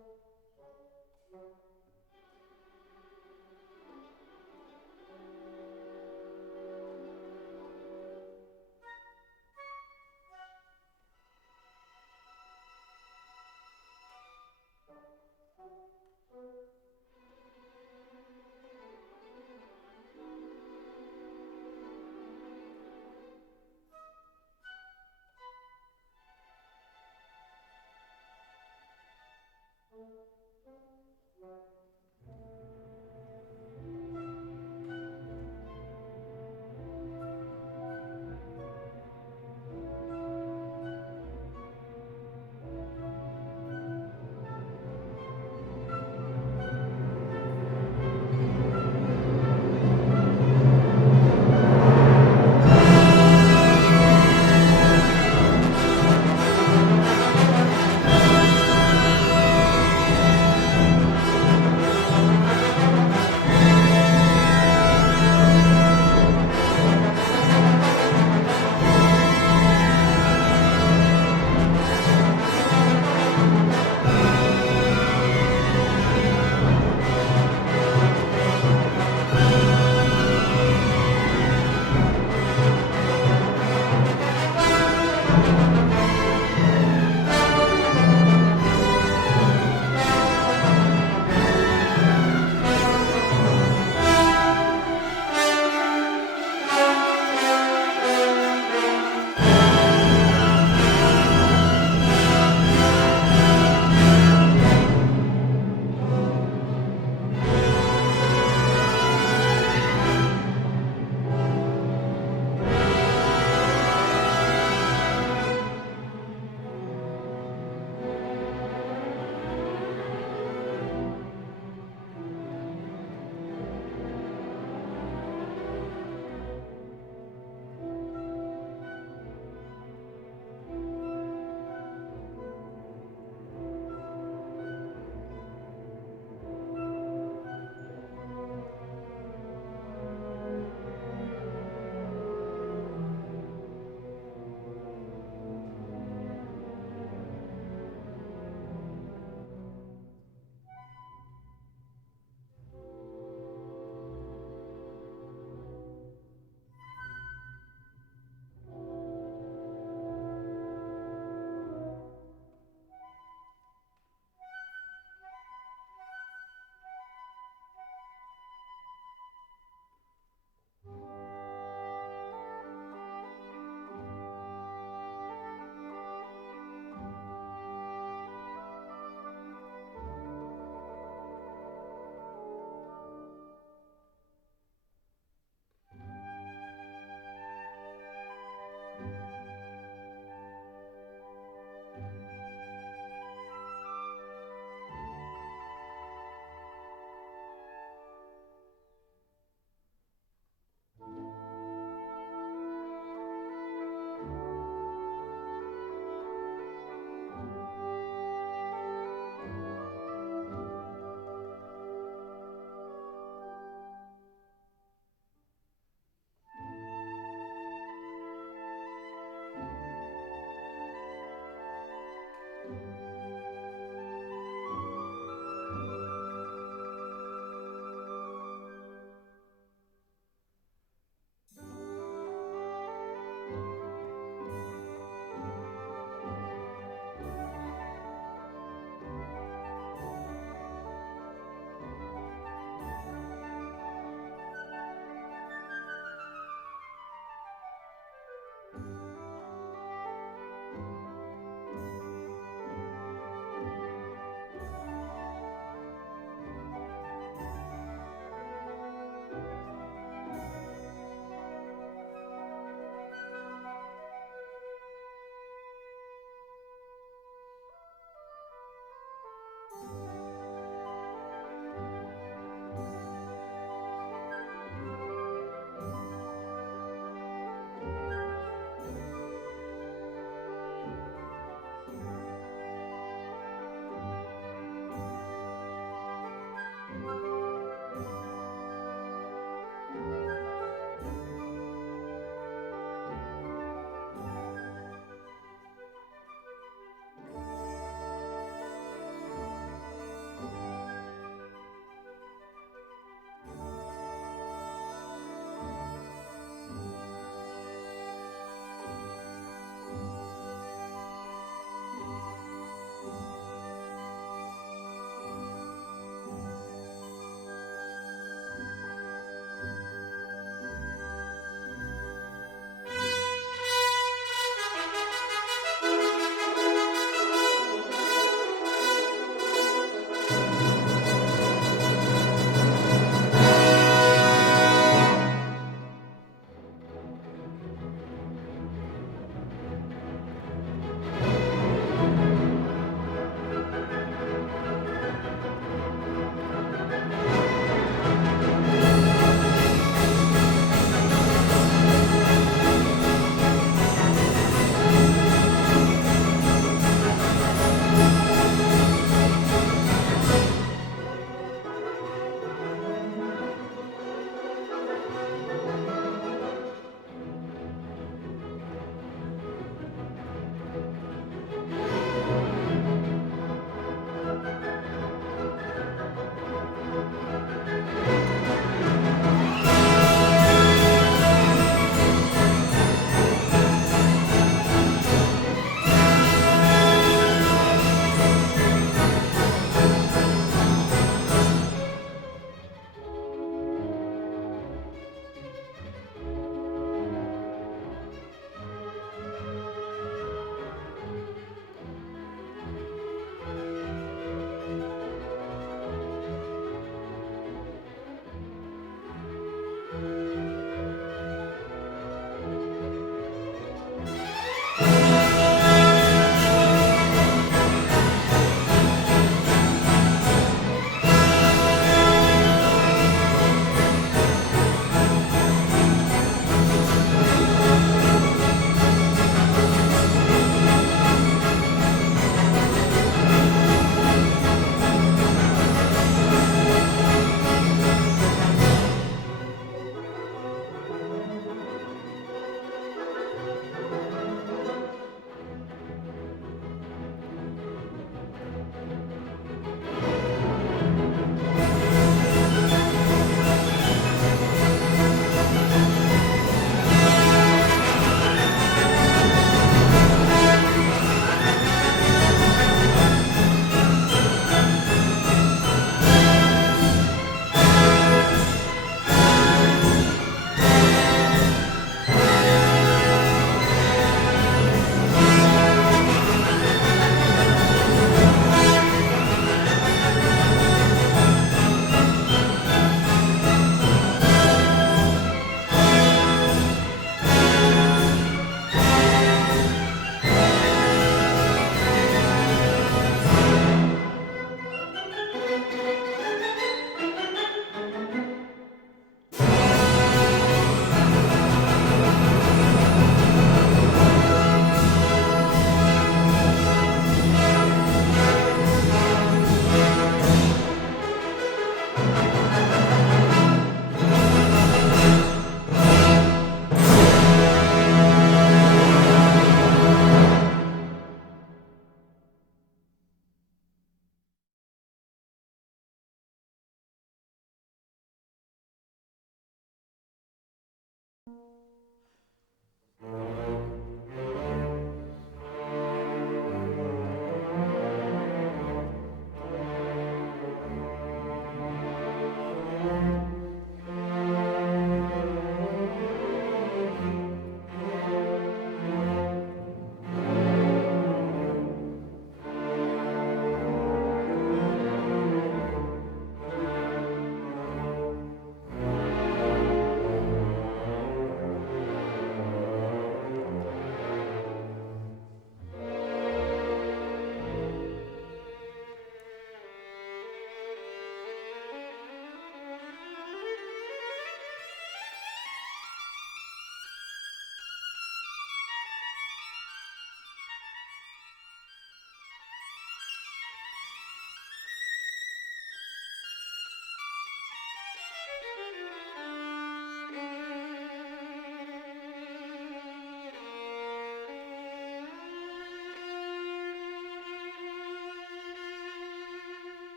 Thank you. thank you